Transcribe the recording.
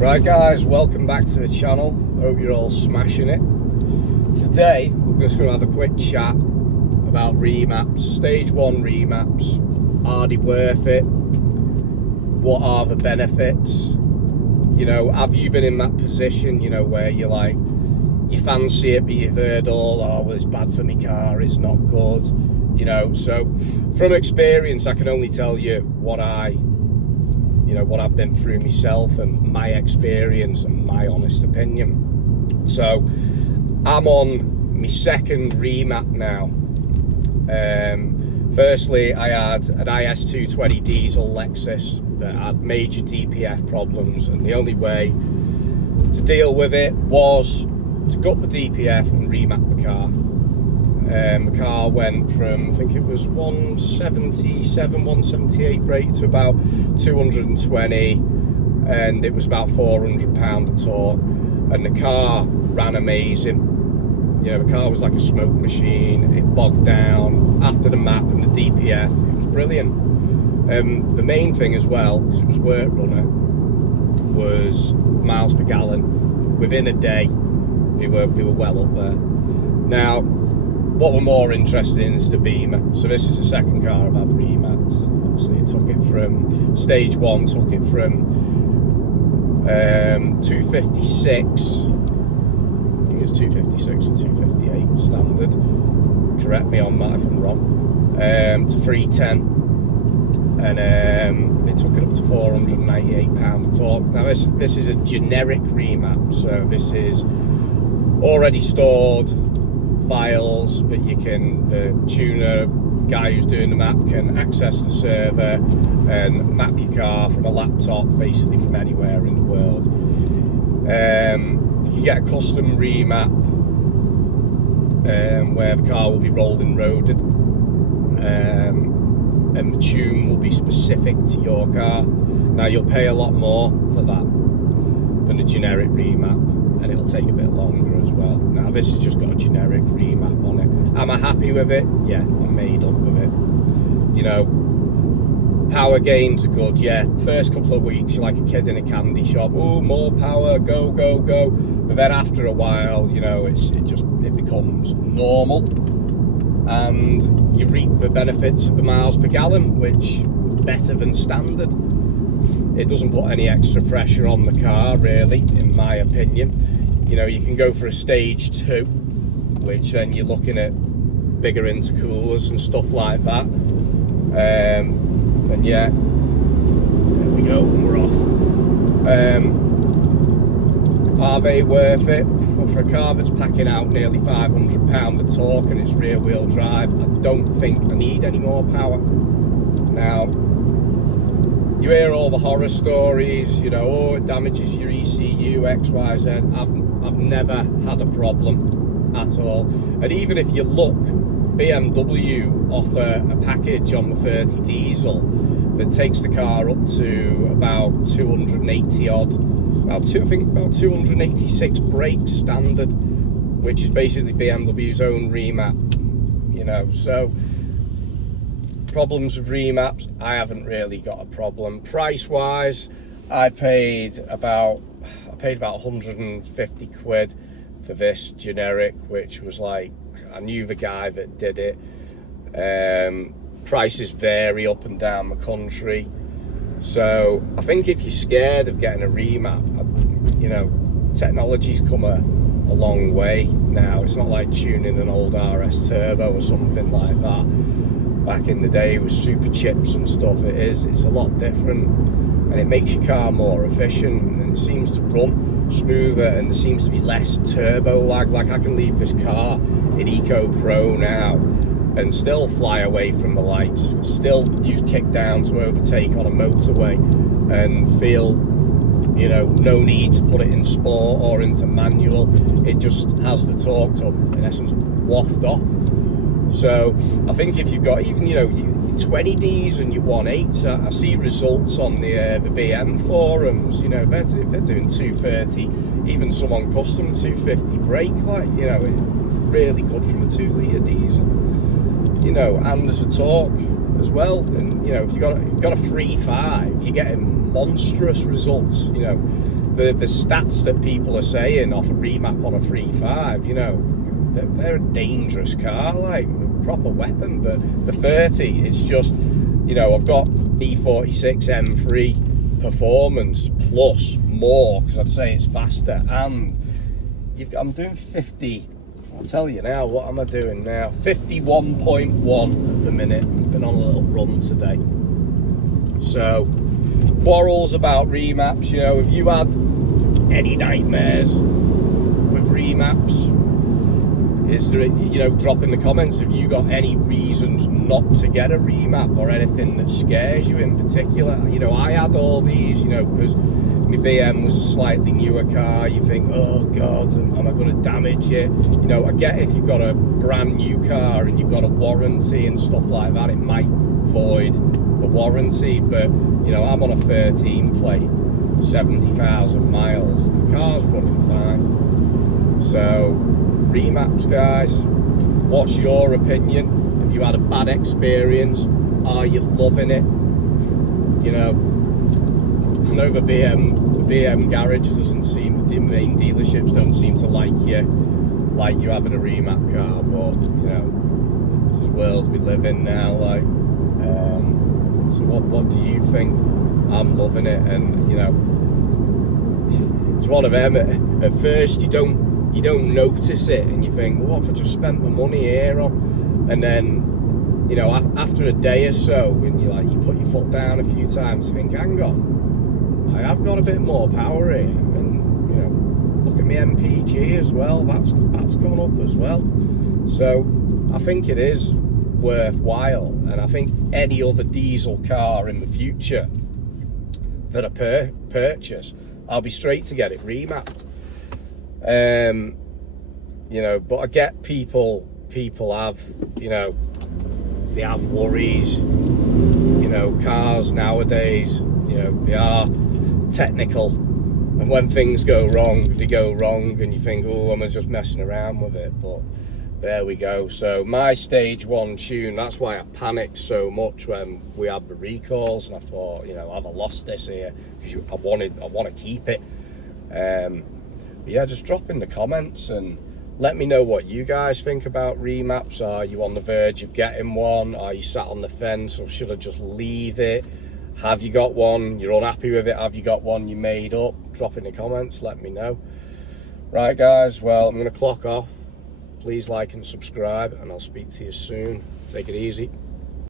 Right guys, welcome back to the channel. Hope you're all smashing it. Today we're just going to have a quick chat about remaps, stage 1 remaps. Are they worth it? What are the benefits? You know, have you been in that position, you know, where you're like, you fancy it but you've heard all, oh well, it's bad for my car, it's not good, you know. So from experience I can only tell you what I've been through myself and my experience and my honest opinion. So I'm on my second remap now. Firstly, I had an IS220 diesel Lexus that had major DPF problems, and the only way to deal with it was to gut the DPF and remap the car. The car went from, I think it was 177, 178 brake to about 220, and it was about 400 pound of torque, and the car ran amazing. You know, the car was like a smoke machine. It bogged down after the map and the DPF. It was brilliant. The main thing as well, because it was work runner, was miles per gallon. Within a day, we were well up there. Now, what we're more interested in is the Beamer. So this is the second car I've had remapped. Obviously, it took it from stage 1, took it from 256. It was 256 or 258 standard, correct me on that if I'm wrong, to 310, and it took it up to 498 pound of torque. Now this is a generic remap, so this is already stored files that you can, the tuner guy who's doing the map can access the server and map your car from a laptop, basically from anywhere in the world. You get a custom remap where the car will be rolled and roaded, and the tune will be specific to your car. Now you'll pay a lot more for that than a generic remap, and it'll take a bit longer as well. Now this has just got a generic remap on it. Am I happy with it? Yeah, I'm made up with it. You know, power gains are good, yeah. First couple of weeks you're like a kid in a candy shop. Oh, more power, go, go, go. But then after a while, you know, it becomes normal, and you reap the benefits of the miles per gallon, which is better than standard. It doesn't put any extra pressure on the car, really, in my opinion. You know, you can go for a stage 2, which then you're looking at bigger intercoolers and stuff like that. And yeah, there we go, and we're off. Are they worth it? Well, for a car that's packing out nearly 500 pound of torque and it's rear wheel drive, I don't think I need any more power. Now, you hear all the horror stories, you know, oh, it damages your ECU, X, Y, Z. I've never had a problem at all. And even if you look, BMW offer a package on the 30 diesel that takes the car up to about 280 odd, about 286 brake standard, which is basically BMW's own remap. You know, so problems with remaps, I haven't really got a problem. Price wise, I paid about 150 quid for this generic, which was like, I knew the guy that did it. Prices vary up and down the country, so I think if you're scared of getting a remap, you know, technology's come a long way now. It's not like tuning an old RS Turbo or something like that. Back in the day with super chips and stuff, it's a lot different, and it makes your car more efficient, and it seems to run smoother, and there seems to be less turbo lag. Like, I can leave this car in Eco Pro now and still fly away from the lights, still use kick down to overtake on a motorway, and feel, you know, no need to put it in sport or into manual. It just has the torque to, in essence, waft off. So I think if you've got even, you know, your 20Ds and your 1.8s, I see results on the BM forums, you know, they're doing 230, even some on custom 250 brake, like, you know, it's really good from a 2 litre diesel, you know, and there's a torque as well. And you know, if you've got a 3.5, you're getting monstrous results. You know, the stats that people are saying off a remap on a 3.5, you know, they're a dangerous car, like proper weapon. But the 30, it's just, you know, I've got E46 M3 performance plus more, because I'd say it's faster, and I'm doing 50. I'll tell you now, what am I doing now? 51.1 at the minute. Been on a little run today. So, quarrels about remaps, you know, if you had any nightmares with remaps, is there, you know, drop in the comments. Have you got any reasons not to get a remap, or anything that scares you in particular? You know, I had all these, you know, because my BM was a slightly newer car. You think, oh God, am I going to damage it? You know, I get if you've got a brand new car and you've got a warranty and stuff like that, it might void the warranty. But, you know, I'm on a 13 plate, 70,000 miles. The car's running fine. So, remaps, guys, what's your opinion? Have you had a bad experience? Are you loving it? You know, I know the BM garage doesn't seem, the main dealerships don't seem to like you having a remap car, but, you know, this is the world we live in now, like. So what do you think? I'm loving it, and, you know, it's one of them. At first, you don't notice it, and you think, well, what if I just spent my money here on? And then, you know, after a day or so, when you put your foot down a few times, you think, hang on, I have got a bit more power here, and, you know, look at my MPG as well. That's gone up as well. So I think it is worthwhile, and I think any other diesel car in the future that I purchase, I'll be straight to get it remapped. You know, but I get people have, you know, they have worries. You know, cars nowadays, you know, they are technical, and when things go wrong, they go wrong, and you think, oh, am I just messing around with it? But there we go. So my stage 1 tune, that's why I panicked so much when we had the recalls, and I thought, you know, have I lost this here? Because I want to keep it. But yeah, just drop in the comments and let me know what you guys think about remaps. Are you on the verge of getting one? Are you sat on the fence, or should I just leave it? Have you got one? You're unhappy with it? Have you got one you made up? Drop in the comments, let me know. Right, guys, well, I'm going to clock off. Please like and subscribe, and I'll speak to you soon. Take it easy.